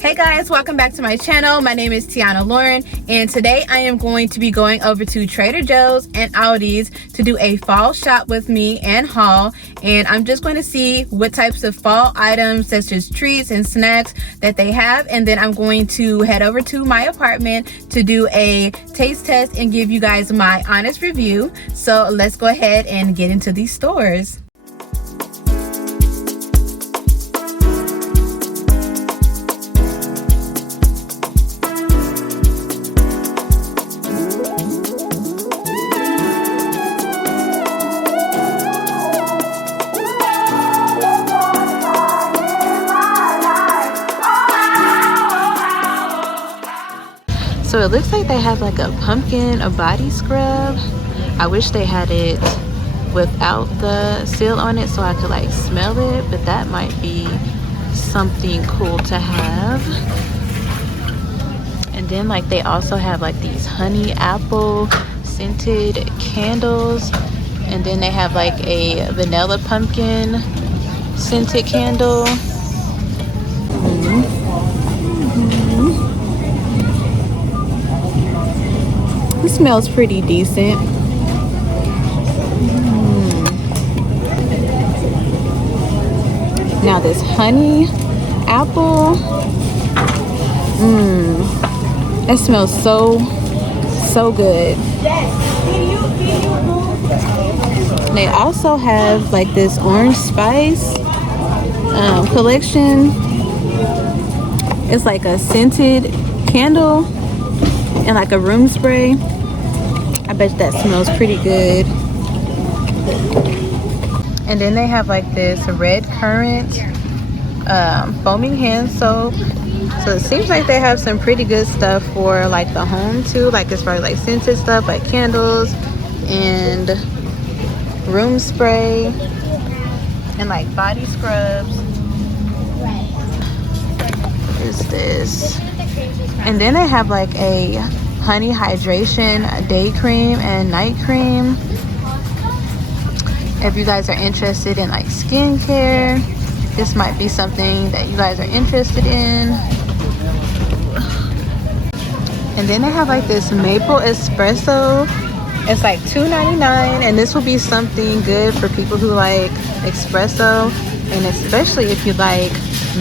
Hey guys, welcome back to my channel. My name is Tiana Lauren, and today I am going to be going over to Trader Joe's and Aldi's to do a fall shop with me and haul. And I'm just going to see what types of fall items such as treats and snacks that they have, and then I'm going to head over to my apartment to do a taste test and give you guys my honest review. So let's go ahead and get into these stores. So it looks like they have like a pumpkin, a body scrub. I wish they had it without the seal on it so I could like smell it, but that might be something cool to have. And then like they also have like these honey apple scented candles, and then they have like a vanilla pumpkin scented candle. It smells pretty decent. Now this honey apple, it smells so good. They also have like this orange spice collection. It's like a scented candle and like a room spray. I bet that smells pretty good. And then they have like this red currant foaming hand soap. So it seems like they have some pretty good stuff for like the home too. Like as far as like scented stuff like candles and room spray and like body scrubs. What is this? And then they have like a honey hydration day cream and night cream. If you guys are interested in like skincare, this might be something that you guys are interested in. And then they have like this maple espresso. It's like $2.99, and this will be something good for people who like espresso, and especially if you like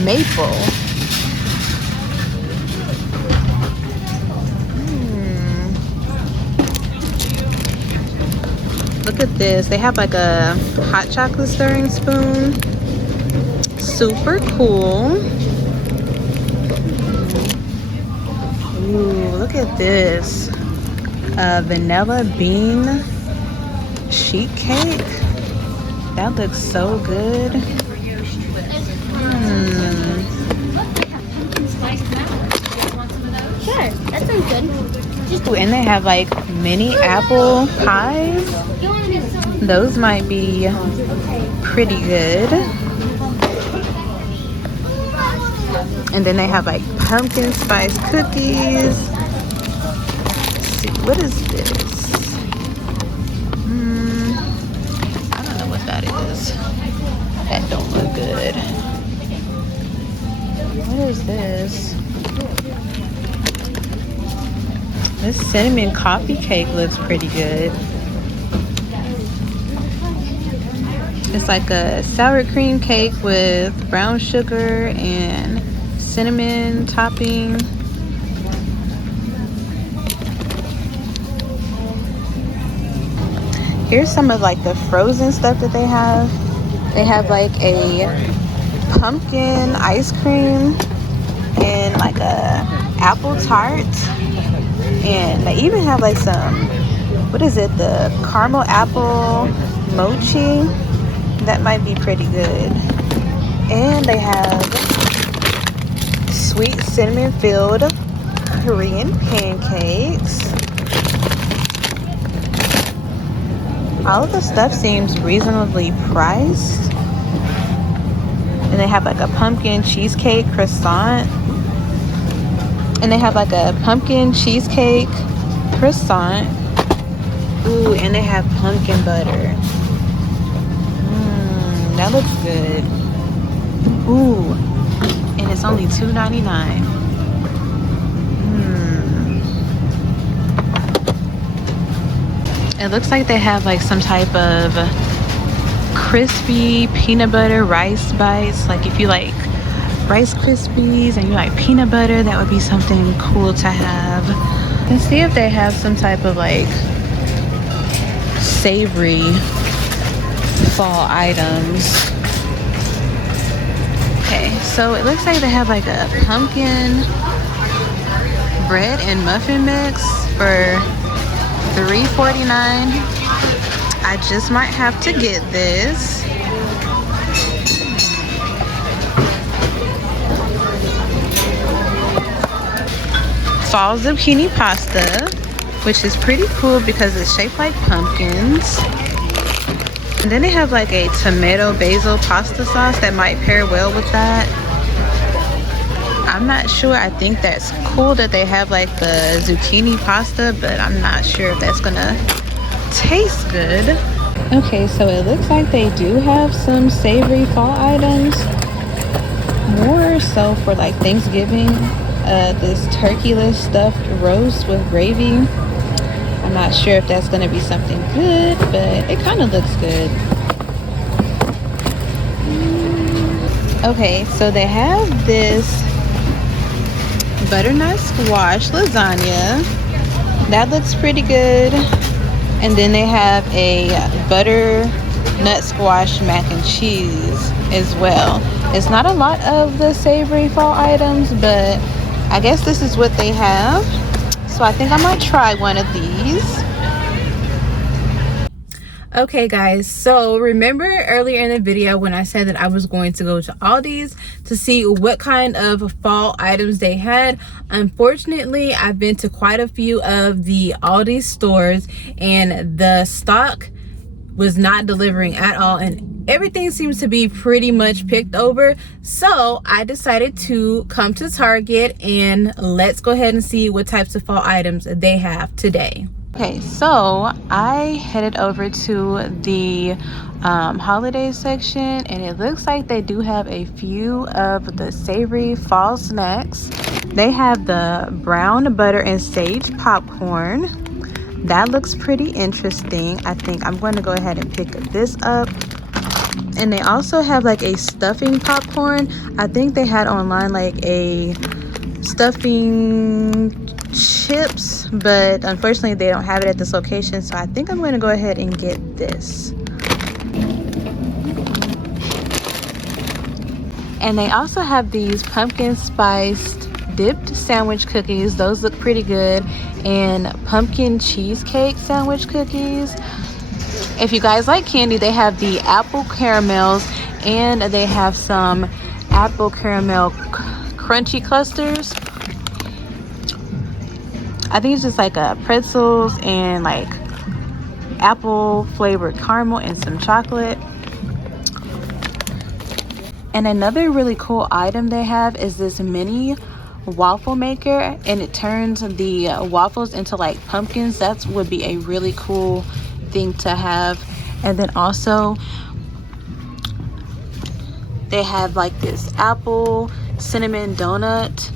maple. Look at this. They have like a hot chocolate stirring spoon. Super cool. Ooh, look at this. Vanilla bean sheet cake. That looks so good. Sure, that sounds good. Ooh, and they have like mini apple pies. Those might be pretty good. And then they have like pumpkin spice cookies. Let's see, what is this? I don't know what that is. That don't look good. What is this? This cinnamon coffee cake looks pretty good. It's like a sour cream cake with brown sugar and cinnamon topping. Here's some of like the frozen stuff that they have. They have like a pumpkin ice cream and like a apple tart. And they even have like some, what is it, the caramel apple mochi. That might be pretty good. And they have sweet cinnamon filled Korean pancakes. All of the stuff seems reasonably priced. And they have like a pumpkin cheesecake croissant. And they have like a pumpkin cheesecake croissant. Ooh, and they have pumpkin butter. That looks good. Ooh, and it's only $2.99. It looks like they have like some type of crispy peanut butter rice bites. Like if you like Rice Krispies and you like peanut butter, that would be something cool to have. Let's see if they have some type of like savory fall items. Okay, so it looks like they have like a pumpkin bread and muffin mix for $3.49. I just might have to get this. Fall zucchini pasta, which is pretty cool because it's shaped like pumpkins. And then they have like a tomato basil pasta sauce that might pair well with that. I'm not sure. I think that's cool that they have like the zucchini pasta, but I'm not sure if that's gonna taste good. Okay, so it looks like they do have some savory fall items, more so for like Thanksgiving. This turkey-less stuffed roast with gravy. I'm not sure if that's gonna be something good, but it kind of looks good. Okay, so they have this butternut squash lasagna. That looks pretty good. And then they have a butternut squash mac and cheese as well. It's not a lot of the savory fall items, but I guess this is what they have. So I think I might try one of these. Okay guys, so remember earlier in the video when I said that I was going to go to Aldi's to see what kind of fall items they had. Unfortunately, I've been to quite a few of the Aldi stores and the stock was not delivering at all, and everything seems to be pretty much picked over. So I decided to come to Target and let's go ahead and see what types of fall items they have today. Okay, so I headed over to the holiday section, and it looks like they do have a few of the savory fall snacks. They have the brown butter and sage popcorn. That looks pretty interesting. I think I'm going to go ahead and pick this up. And they also have like a stuffing popcorn. I think they had online like a stuffing chips, but unfortunately they don't have it at this location, so I think I'm going to go ahead and get this. And they also have these pumpkin spiced dipped sandwich cookies. Those look pretty good. And pumpkin cheesecake sandwich cookies. If you guys like candy, they have the apple caramels, and they have some apple caramel crunchy clusters. I think it's just like pretzels and like apple flavored caramel and some chocolate. And another really cool item they have is this mini waffle maker, and it turns the waffles into like pumpkins. That would be a really cool thing to have. And then also they have like this apple cinnamon donut.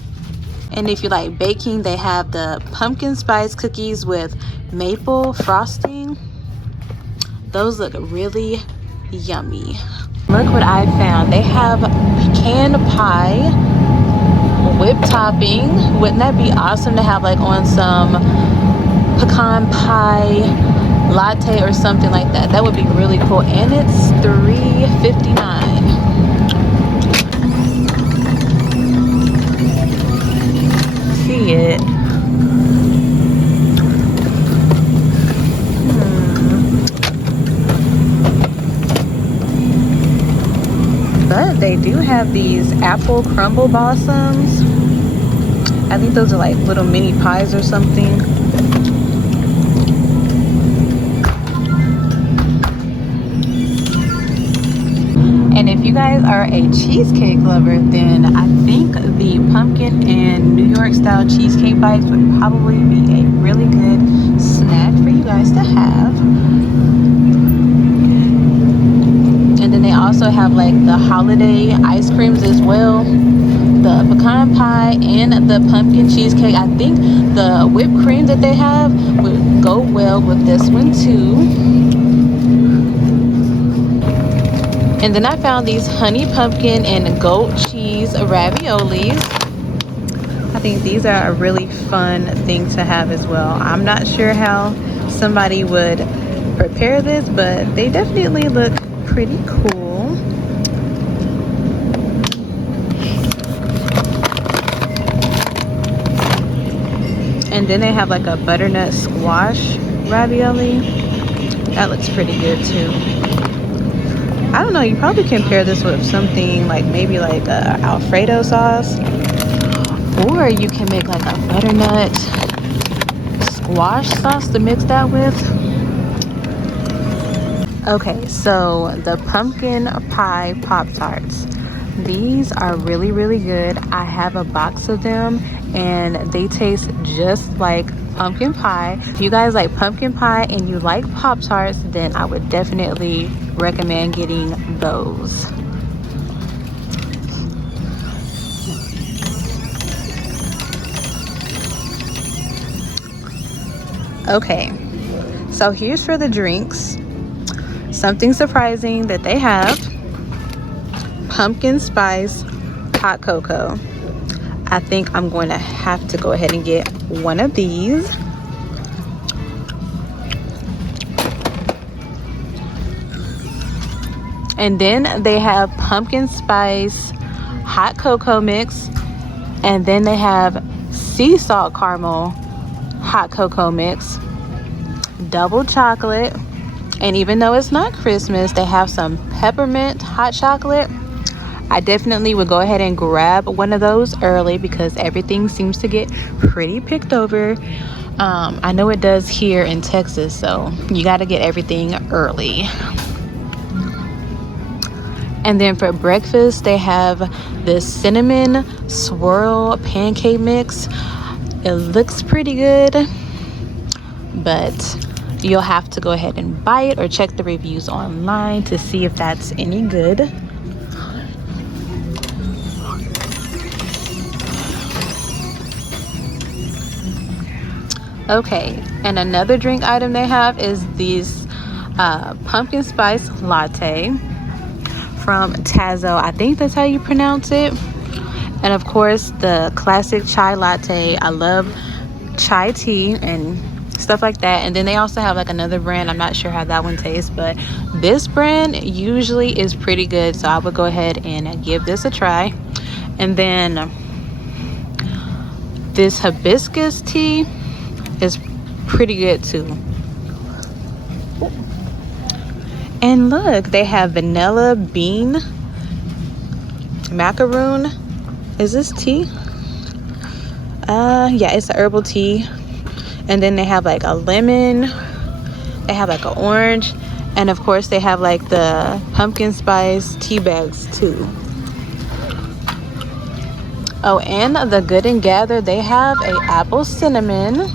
And if you like baking, they have the pumpkin spice cookies with maple frosting. Those look really yummy. Look what I found. They have pecan pie whipped topping. Wouldn't that be awesome to have like on some pecan pie latte or something like that? That would be really cool. And it's $3.59. See it. But they do have these apple crumble blossoms. I think those are like little mini pies or something. And if you guys are a cheesecake lover, then I think the pumpkin and New York style cheesecake bites would probably be a really good snack for you guys to have. And then they also have like the holiday ice creams as well. The pecan pie and the pumpkin cheesecake. I think the whipped cream that they have would go well with this one too. And then I found these honey pumpkin and goat cheese raviolis. I think these are a really fun thing to have as well. I'm not sure how somebody would prepare this, but they definitely look pretty cool. And then they have like a butternut squash ravioli. That looks pretty good too. I don't know, you probably can pair this with something like maybe like a Alfredo sauce, or you can make like a butternut squash sauce to mix that with. Okay, so the pumpkin pie Pop-Tarts. These are really, really good. I have a box of them and they taste just like pumpkin pie. If you guys like pumpkin pie and you like Pop-Tarts, then I would definitely recommend getting those. Okay, so here's for the drinks. Something surprising that they have: pumpkin spice hot cocoa. I think I'm going to have to go ahead and get one of these. And then they have pumpkin spice hot cocoa mix, and then they have sea salt caramel hot cocoa mix, double chocolate, and even though it's not Christmas, they have some peppermint hot chocolate. I definitely would go ahead and grab one of those early because everything seems to get pretty picked over. I know it does here in Texas, so you got to get everything early. And then for breakfast, they have this cinnamon swirl pancake mix. It looks pretty good, but you'll have to go ahead and buy it or check the reviews online to see if that's any good. Okay, and another drink item they have is these pumpkin spice latte from Tazo. I think that's how you pronounce it. And of course, the classic chai latte. I love chai tea and stuff like that. And then they also have like another brand. I'm not sure how that one tastes, but this brand usually is pretty good, so I would go ahead and give this a try. And then this hibiscus tea is pretty good too. And look, they have vanilla bean macaroon. Is this tea? Yeah, it's a herbal tea. And then they have like a lemon, they have like an orange, and of course they have like the pumpkin spice tea bags too. Oh, and the Good and Gather, they have a apple cinnamon.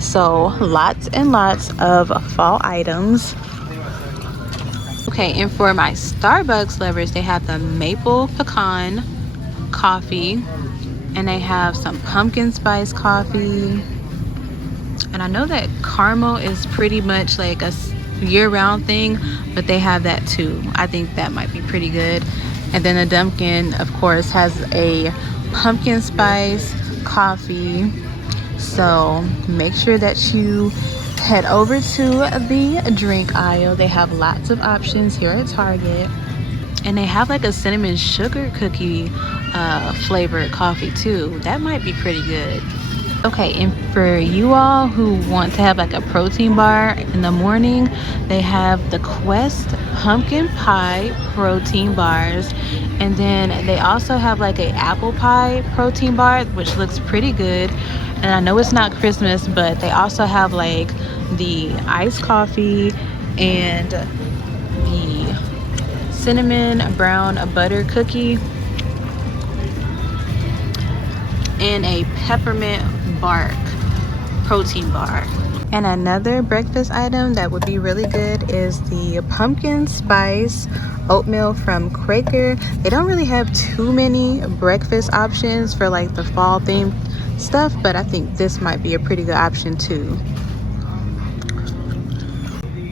So lots and lots of fall items. Okay, and for my Starbucks lovers, they have the maple pecan coffee, and they have some pumpkin spice coffee. And I know that caramel is pretty much like a year-round thing, but they have that too. I think that might be pretty good. And then the Dunkin', of course, has a pumpkin spice coffee. So make sure that you head over to the drink aisle. They have lots of options here at Target. And they have like a cinnamon sugar cookie flavored coffee too. That might be pretty good. Okay, and for you all who want to have like a protein bar in the morning, they have the Quest pumpkin pie protein bars, and then they also have like a apple pie protein bar, which looks pretty good. And I know it's not Christmas, but they also have like the iced coffee and the cinnamon brown butter cookie and a peppermint bark protein bar. And another breakfast item that would be really good is the pumpkin spice oatmeal from Quaker. They don't really have too many breakfast options for like the fall themed stuff, but I think this might be a pretty good option too.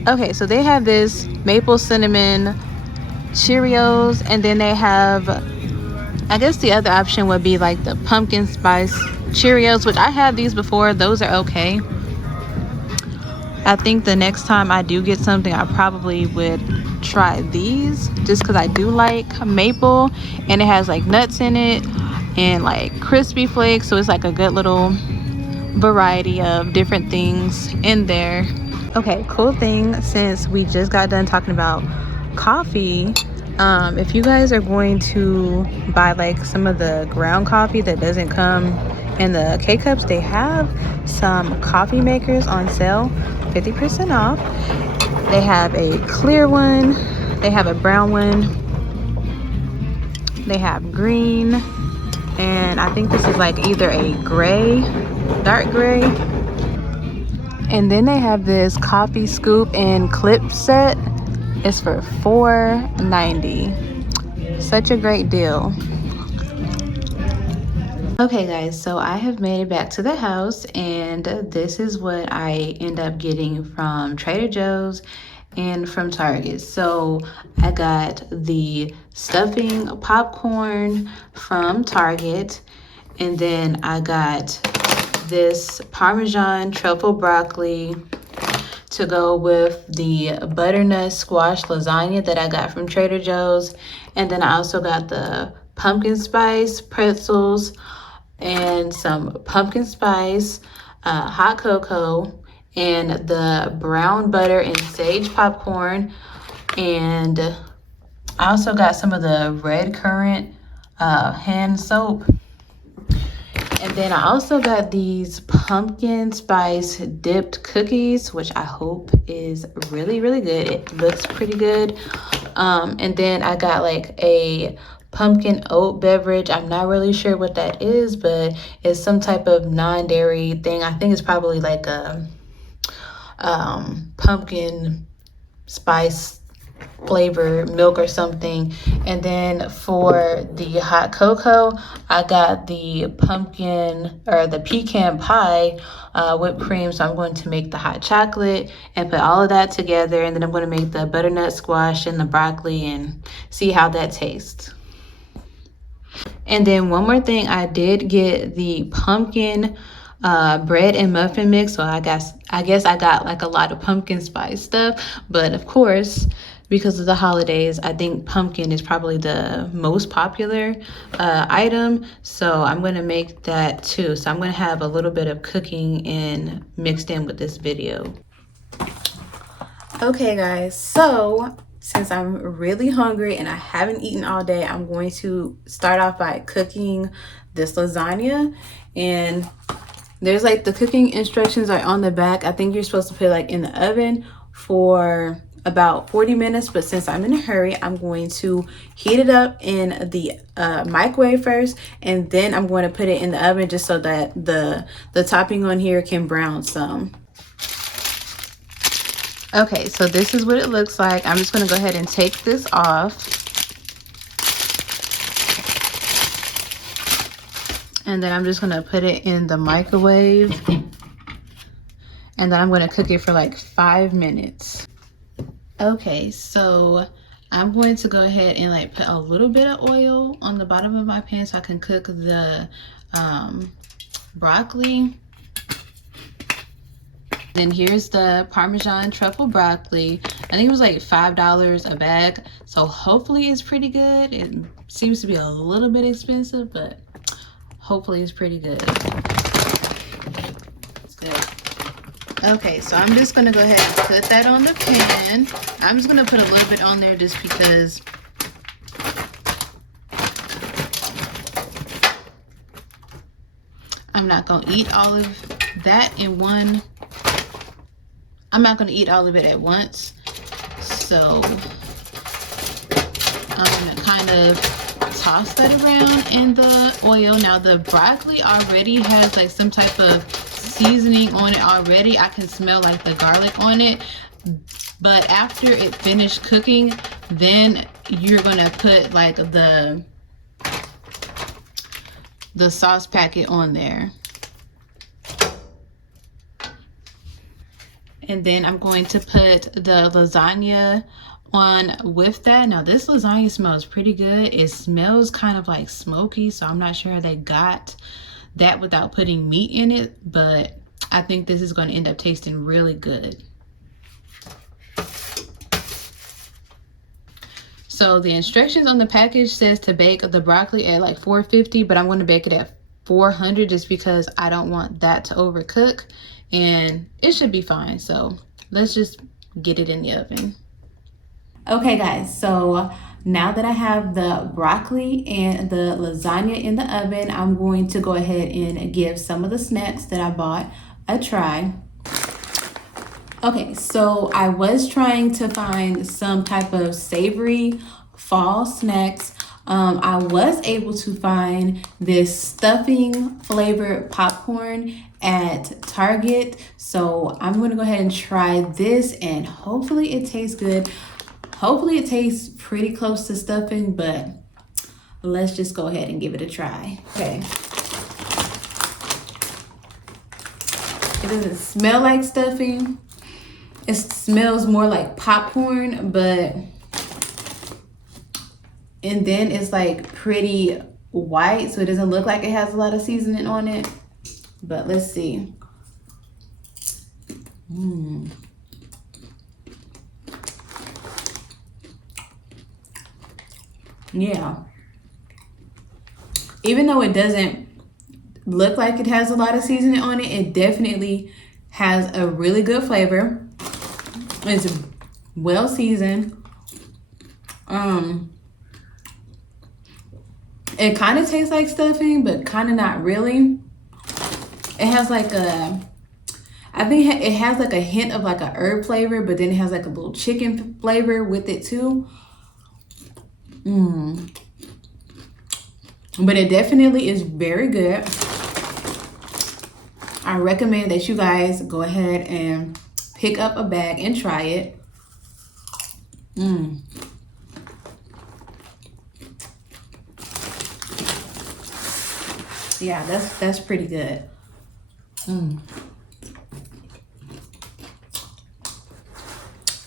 Okay, so they have this maple cinnamon Cheerios, and then they have, I guess the other option would be like the pumpkin spice Cheerios, which I had these before. Those are okay. I think the next time I do get something, I probably would try these just because I do like maple, and it has like nuts in it and like crispy flakes, so it's like a good little variety of different things in there. Okay, cool thing, since we just got done talking about coffee, if you guys are going to buy like some of the ground coffee that doesn't come in the K-cups, they have some coffee makers on sale, 50% off. They have a clear one, they have a brown one, they have green, and I think this is like either a gray, dark gray. And then they have this coffee scoop and clip set. It's for $4.90. Such a great deal. Okay guys, so I have made it back to the house, and this is what I end up getting from Trader Joe's and from Target. So I got the stuffing popcorn from Target, and then I got this Parmesan truffle broccoli to go with the butternut squash lasagna that I got from Trader Joe's. And then I also got the pumpkin spice pretzels and some pumpkin spice hot cocoa and the brown butter and sage popcorn. And I also got some of the red currant hand soap. And then I also got these pumpkin spice dipped cookies, which I hope is really, really good. It looks pretty good. And then I got like a pumpkin oat beverage. I'm not really sure what that is, but it's some type of non-dairy thing. I think it's probably like a pumpkin spice flavor milk or something. And then for the hot cocoa, I got the pumpkin or the pecan pie whipped cream. So I'm going to make the hot chocolate and put all of that together, and then I'm going to make the butternut squash and the broccoli and see how that tastes. And then one more thing, I did get the pumpkin bread and muffin mix. So I guess I got like a lot of pumpkin spice stuff, but of course, because of the holidays, I think pumpkin is probably the most popular item. So I'm going to make that too. So I'm going to have a little bit of cooking in mixed in with this video. Okay guys, so since I'm really hungry and I haven't eaten all day, I'm going to start off by cooking this lasagna. And there's like the cooking instructions are on the back. I think you're supposed to put it like in the oven for about 40 minutes, but since I'm in a hurry, I'm going to heat it up in the microwave first, and then I'm going to put it in the oven just so that the topping on here can brown some. Okay, so this is what it looks like. I'm just going to go ahead and take this off. And then I'm just going to put it in the microwave. And then I'm going to cook it for like 5 minutes. Okay, so I'm going to go ahead and like put a little bit of oil on the bottom of my pan so I can cook the broccoli. Then here's the Parmesan truffle broccoli. I think it was like $5 a bag, so hopefully it's pretty good. It seems to be a little bit expensive, but hopefully it's pretty good. Okay, so I'm just gonna go ahead and put that on the pan. I'm just gonna put a little bit on there just because I'm not gonna eat all of that in one. I'm not gonna eat all of it at once. So I'm gonna kind of toss that around in the oil. Now the broccoli already has like some type of seasoning on it already. I can smell like the garlic on it. But after it finished cooking, then you're gonna put like the sauce packet on there. And then I'm going to put the lasagna on with that. Now this lasagna smells pretty good. It smells kind of like smoky, so I'm not sure how they got that without putting meat in it, but I think this is going to end up tasting really good. So the instructions on the package says to bake the broccoli at like 450, but I'm going to bake it at 400 just because I don't want that to overcook, and it should be fine. So let's just get it in the oven. Okay guys, so now that I have the broccoli and the lasagna in the oven, I'm going to go ahead and give some of the snacks that I bought a try. Okay, so I was trying to find some type of savory fall snacks. I was able to find this stuffing flavored popcorn at Target. So I'm gonna go ahead and try this, and hopefully it tastes good. Hopefully it tastes pretty close to stuffing, but let's just go ahead and give it a try. Okay. It doesn't smell like stuffing. It smells more like popcorn, and then it's like pretty white, so it doesn't look like it has a lot of seasoning on it. But let's see. Yeah. Even though it doesn't look like it has a lot of seasoning on it, it definitely has a really good flavor. It's well seasoned. It kind of tastes like stuffing, but kind of not really. It has like I think it has like a hint of like a herb flavor, but then it has like a little chicken flavor with it too. But it definitely is very good. I recommend that you guys go ahead and pick up a bag and try it. Yeah, that's pretty good.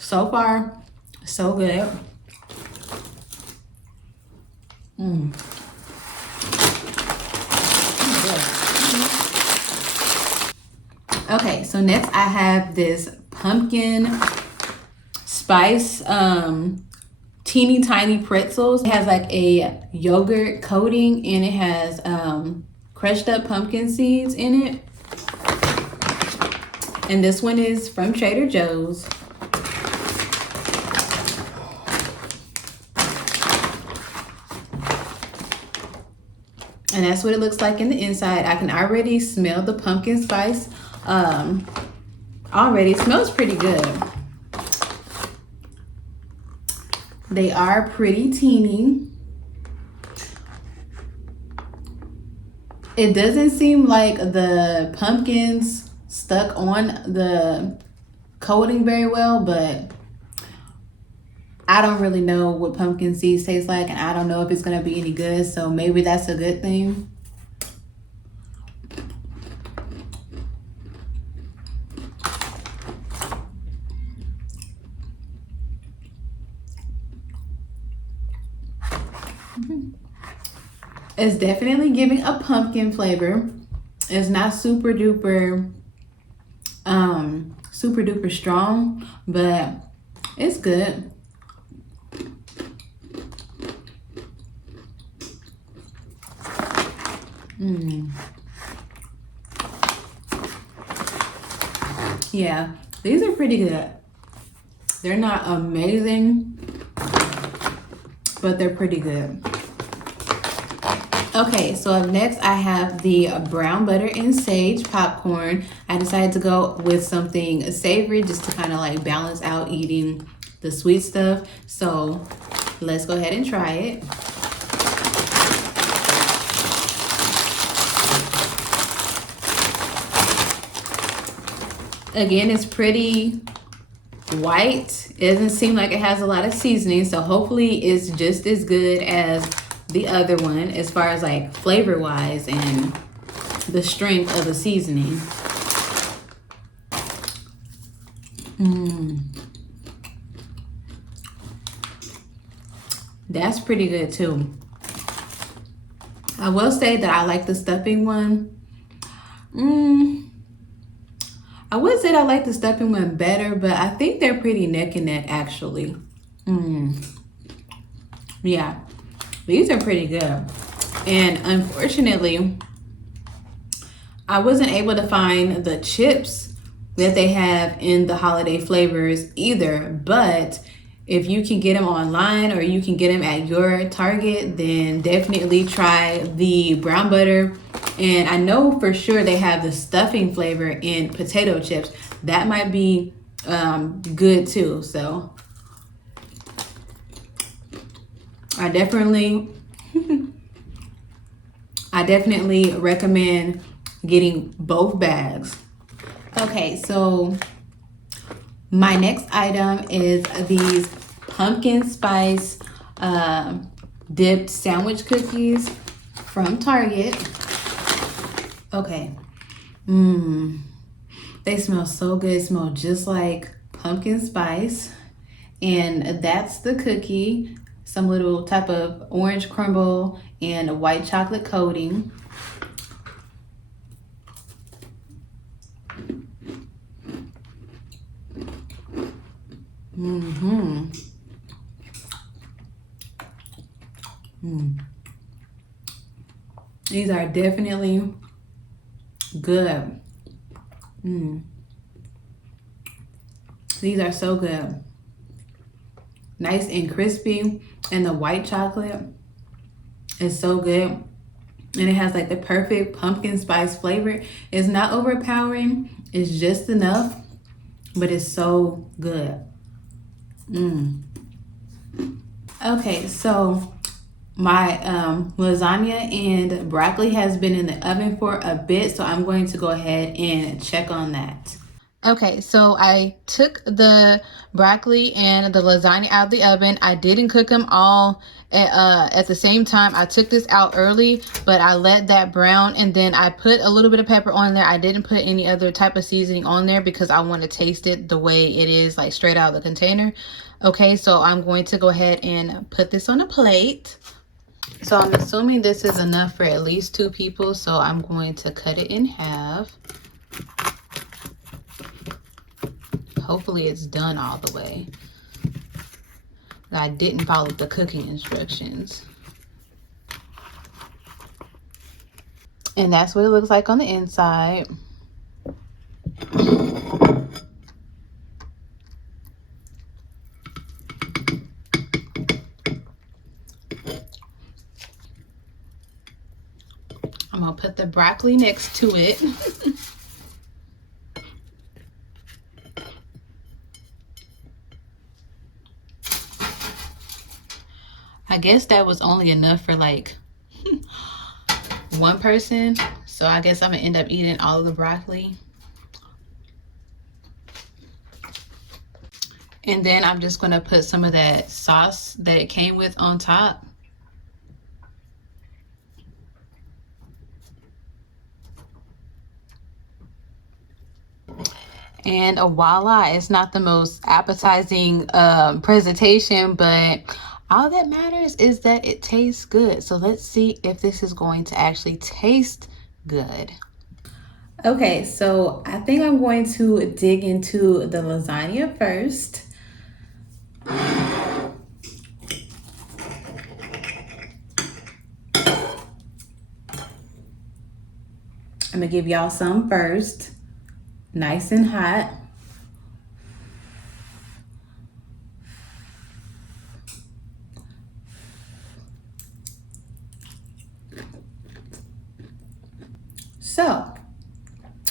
So far, so good. Okay, so next I have this pumpkin spice teeny tiny pretzels. It has like a yogurt coating, and it has crushed up pumpkin seeds in it. And this one is from Trader Joe's. And that's what it looks like in the inside. I can already smell the pumpkin spice. Already it smells pretty good. They are pretty teeny. It doesn't seem like the pumpkins stuck on the coating very well, but I don't really know what pumpkin seeds taste like, and I don't know if it's gonna be any good, so maybe that's a good thing. It's definitely giving a pumpkin flavor. It's not super duper strong, but it's good. Yeah, these are pretty good. They're not amazing, but they're pretty good. Okay, so up next I have the brown butter and sage popcorn. I decided to go with something savory just to kind of like balance out eating the sweet stuff. So let's go ahead and try it. Again, it's pretty white. It doesn't seem like it has a lot of seasoning, so hopefully it's just as good as the other one as far as like flavor wise and the strength of the seasoning. That's pretty good too. I will say that I like the stuffing one. I would say I like the stuffing one better, but I think they're pretty neck and neck actually. Yeah, these are pretty good. And unfortunately, I wasn't able to find the chips that they have in the holiday flavors either, but if you can get them online or you can get them at your Target, then definitely try the brown butter. And I know for sure they have the stuffing flavor in potato chips. That might be good too. So I definitely recommend getting both bags. Okay, so my next item is these pumpkin spice dipped sandwich cookies from Target. Okay. They smell so good. Smell just like pumpkin spice. And that's the cookie. Some little type of orange crumble and a white chocolate coating. These are definitely good. These are so good. Nice and crispy, and the white chocolate is so good. And it has like the perfect pumpkin spice flavor. It's not overpowering, it's just enough, but it's so good. Okay, so my lasagna and broccoli has been in the oven for a bit, so I'm going to go ahead and check on that. Okay, so I took the broccoli and the lasagna out of the oven. I didn't cook them all at the same time. I took this out early, but I let that brown, and then I put a little bit of pepper on there. I didn't put any other type of seasoning on there because I want to taste it the way it is, like straight out of the container. Okay, so I'm going to go ahead and put this on a plate. So I'm assuming this is enough for at least 2 people, so I'm going to cut it in half. Hopefully it's done all the way. I didn't follow the cooking instructions. And that's what it looks like on the inside. I'm gonna put the broccoli next to it. I guess that was only enough for like 1 person. So I guess I'm gonna end up eating all of the broccoli. And then I'm just gonna put some of that sauce that it came with on top. And voila, it's not the most appetizing presentation, but all that matters is that it tastes good. So let's see if this is going to actually taste good. Okay, so I think I'm going to dig into the lasagna first. I'm gonna give y'all some first. Nice and hot.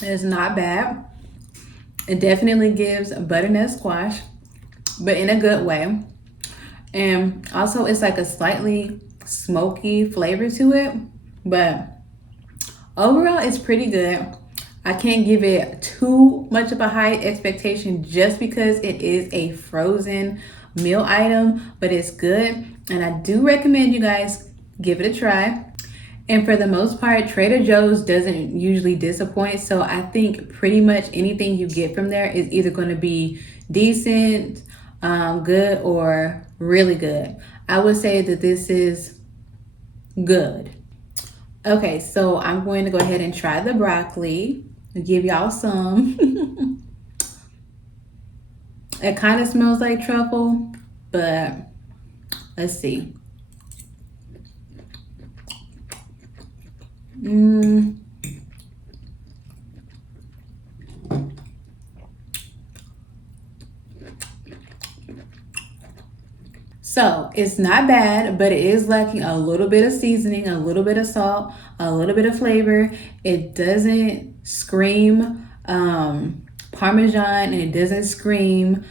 It's not bad. It definitely gives butternut squash, but in a good way. And also it's like a slightly smoky flavor to it, but overall it's pretty good. I can't give it too much of a high expectation just because it is a frozen meal item, but it's good. And I do recommend you guys give it a try. And for the most part, Trader Joe's doesn't usually disappoint. So I think pretty much anything you get from there is either going to be decent, good, or really good. I would say that this is good. Okay, so I'm going to go ahead and try the broccoli. I'll give y'all some. It kind of smells like truffle, but let's see. So it's not bad, but it is lacking a little bit of seasoning, a little bit of salt, a little bit of flavor. It doesn't scream Parmesan, and it doesn't scream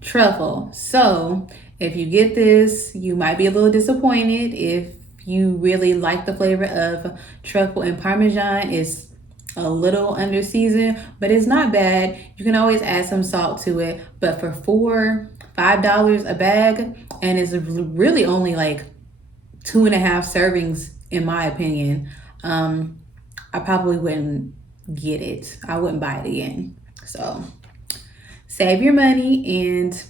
truffle. So if you get this, you might be a little disappointed. If you really like the flavor of truffle and Parmesan, it's a little under seasoned, but it's not bad. You can always add some salt to it, but for $5 a bag, and it's really only like 2.5 servings in my opinion, I probably wouldn't get it. I wouldn't buy it again. So save your money and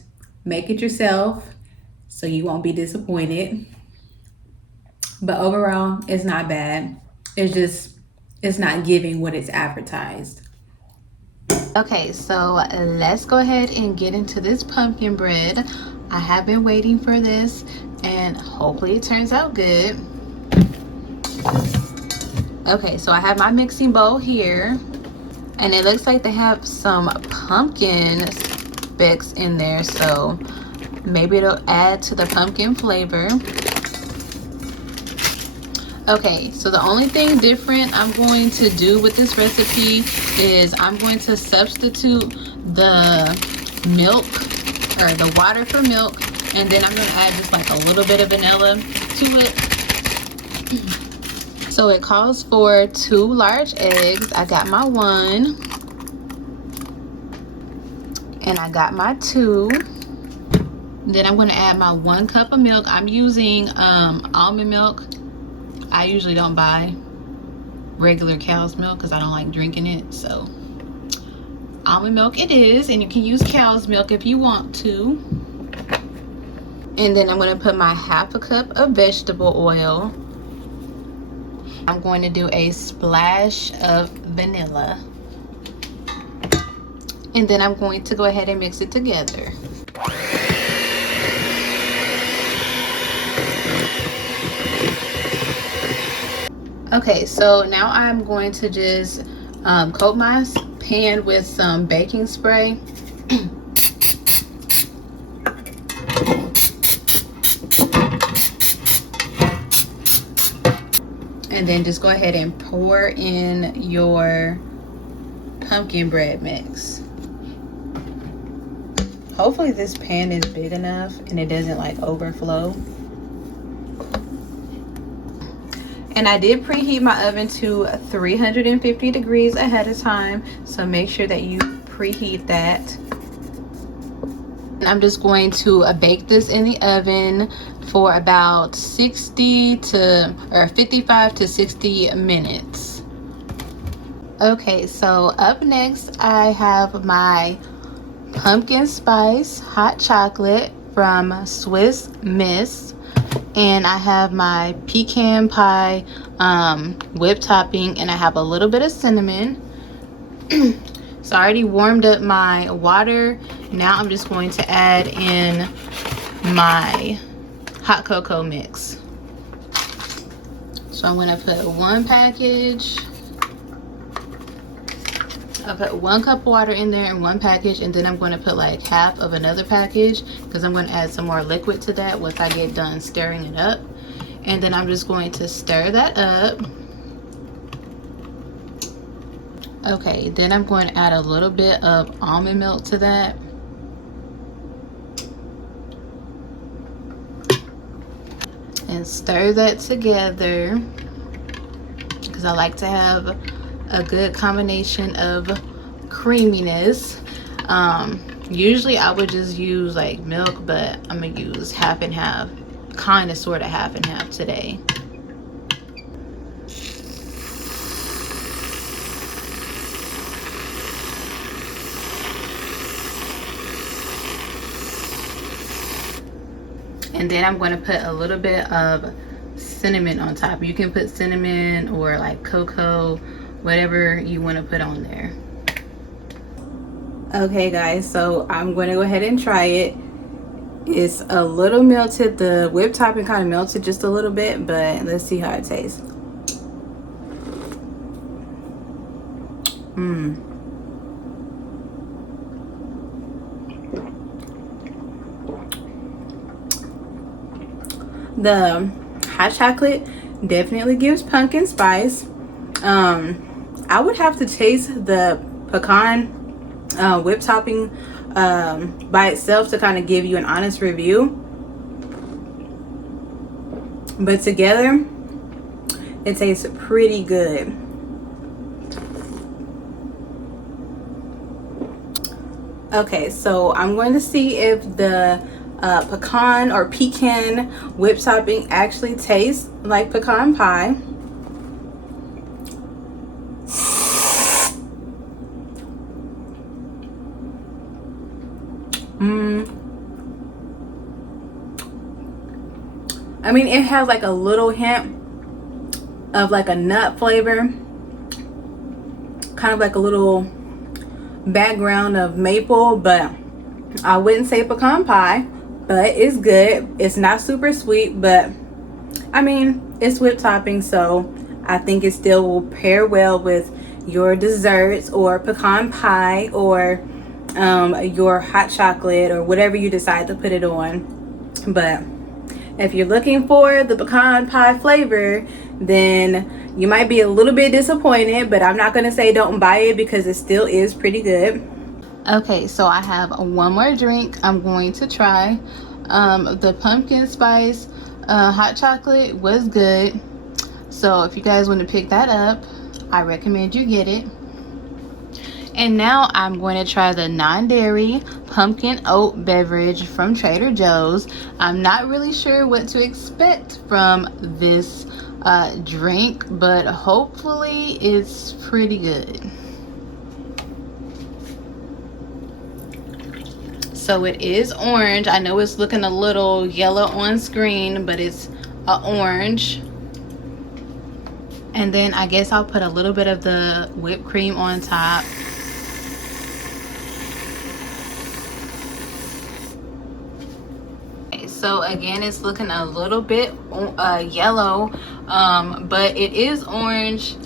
make it yourself so you won't be disappointed. But overall, it's not bad. It's not giving what it's advertised. Okay, so let's go ahead and get into this pumpkin bread. I have been waiting for this, and hopefully it turns out good. Okay, so I have my mixing bowl here, and it looks like they have some pumpkin specks in there, so maybe it'll add to the pumpkin flavor. Okay, so the only thing different I'm going to do with this recipe is I'm going to substitute the milk, or the water for milk, and then I'm going to add just like a little bit of vanilla to it. So it calls for 2 large eggs. I got my 1, and I got my 2. Then I'm going to add my 1 cup of milk. I'm using almond milk. I usually don't buy regular cow's milk because I don't like drinking it. So almond milk it is, and you can use cow's milk if you want to. And then I'm going to put my 1/2 cup of vegetable oil. I'm going to do a splash of vanilla. And then I'm going to go ahead and mix it together. Okay, so now I'm going to just coat my pan with some baking spray. And then just go ahead and pour in your pumpkin bread mix. Hopefully this pan is big enough and it doesn't like overflow. And I did preheat my oven to 350 degrees ahead of time, so make sure that you preheat that. And I'm just going to bake this in the oven for about 55 to 60 minutes. Okay, so up next I have my pumpkin spice hot chocolate from Swiss Miss. And I have my pecan pie whipped topping, and I have a little bit of cinnamon. So I already warmed up my water. Now I'm just going to add in my hot cocoa mix. So I'm going to put 1 package. I'll put 1 cup of water in there and 1 package, and then I'm going to put like half of another package because I'm going to add some more liquid to that once I get done stirring it up. And then I'm just going to stir that up. Okay, then I'm going to add a little bit of almond milk to that. And stir that together, because I like to have a good combination of creaminess. Usually I would just use like milk, but I'm gonna use half and half, kind of sort of half and half today. And then I'm going to put a little bit of cinnamon on top. You can put cinnamon or like cocoa, whatever you want to put on there. Okay guys, so I'm going to go ahead and try it. It's a little melted. The whipped topping kind of melted just a little bit, but let's see how it tastes. The hot chocolate definitely gives pumpkin spice. I would have to taste the pecan whipped topping by itself to kind of give you an honest review, but together it tastes pretty good. Okay, so I'm going to see if the pecan or pecan whipped topping actually tastes like pecan pie. I mean, it has like a little hint of like a nut flavor, kind of like a little background of maple, but I wouldn't say pecan pie. But it's good. It's not super sweet, but I mean, it's whipped topping, so I think it still will pair well with your desserts or pecan pie or your hot chocolate or whatever you decide to put it on. But if you're looking for the pecan pie flavor, then you might be a little bit disappointed, but I'm not going to say don't buy it because it still is pretty good. Okay, so I have one more drink I'm going to try. The pumpkin spice hot chocolate was good. So if you guys want to pick that up, I recommend you get it. And now I'm going to try the non-dairy pumpkin oat beverage from Trader Joe's. I'm not really sure what to expect from this drink, but hopefully it's pretty good. So it is orange. I know it's looking a little yellow on screen, but it's orange. And then I guess I'll put a little bit of the whipped cream on top. So again, it's looking a little bit yellow, but it is orange.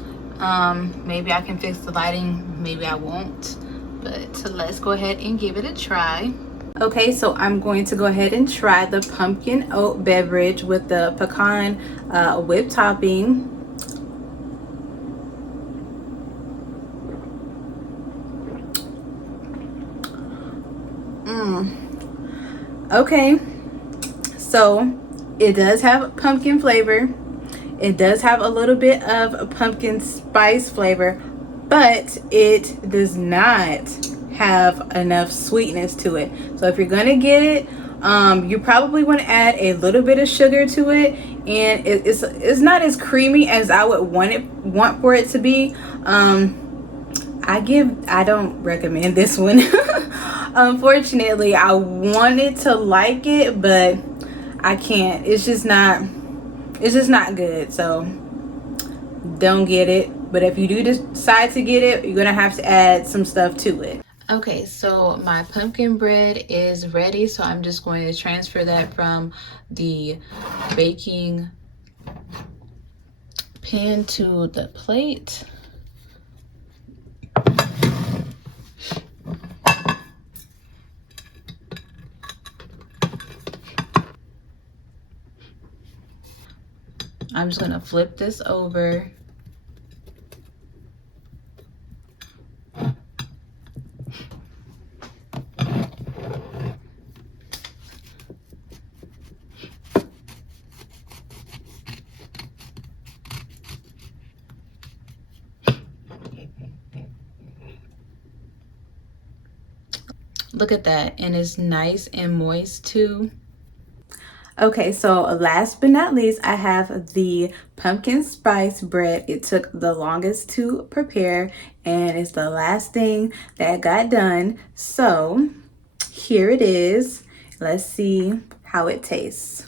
Maybe I can fix the lighting, maybe I won't, but let's go ahead and give it a try. Okay, so I'm going to go ahead and try the pumpkin oat beverage with the pecan whipped topping. Okay, so it does have pumpkin flavor. It does have a little bit of pumpkin spice flavor, but it does not have enough sweetness to it. So if you're gonna get it, you probably want to add a little bit of sugar to it, and it's not as creamy as I would want for it to be. I don't recommend this one. Unfortunately, I wanted to like it, but I can't. It's just not good. So don't get it. But if you do decide to get it, you're gonna have to add some stuff to it. Okay, so my pumpkin bread is ready, so I'm just going to transfer that from the baking pan to the plate. I'm just going to flip this over. Look at that, and it's nice and moist too. Okay, so last but not least, I have the pumpkin spice bread. It took the longest to prepare, and it's the last thing that got done. So here it is. Let's see how it tastes.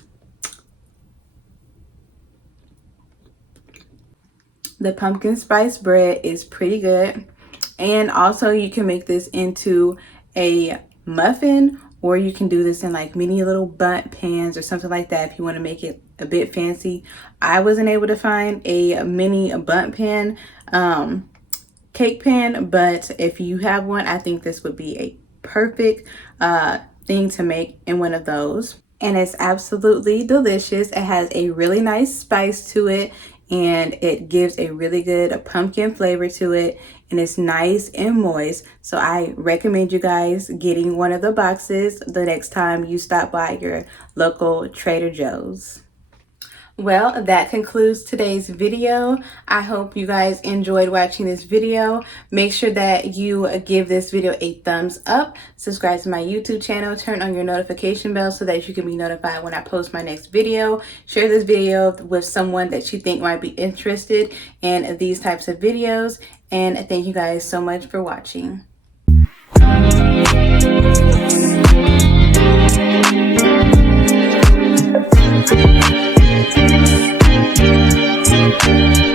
The pumpkin spice bread is pretty good. And also you can make this into a muffin, or you can do this in like mini little bundt pans or something like that if you want to make it a bit fancy. I wasn't able to find a mini bundt pan cake pan, but if you have one, I think this would be a perfect thing to make in one of those. And it's absolutely delicious. It has a really nice spice to it, and it gives a really good pumpkin flavor to it, and it's nice and moist. So I recommend you guys getting one of the boxes the next time you stop by your local Trader Joe's. Well, that concludes today's video. I hope you guys enjoyed watching this video. Make sure that you give this video a thumbs up, subscribe to my YouTube channel, turn on your notification bell so that you can be notified when I post my next video. Share this video with someone that you think might be interested in these types of videos. And thank you guys so much for watching. Thank you.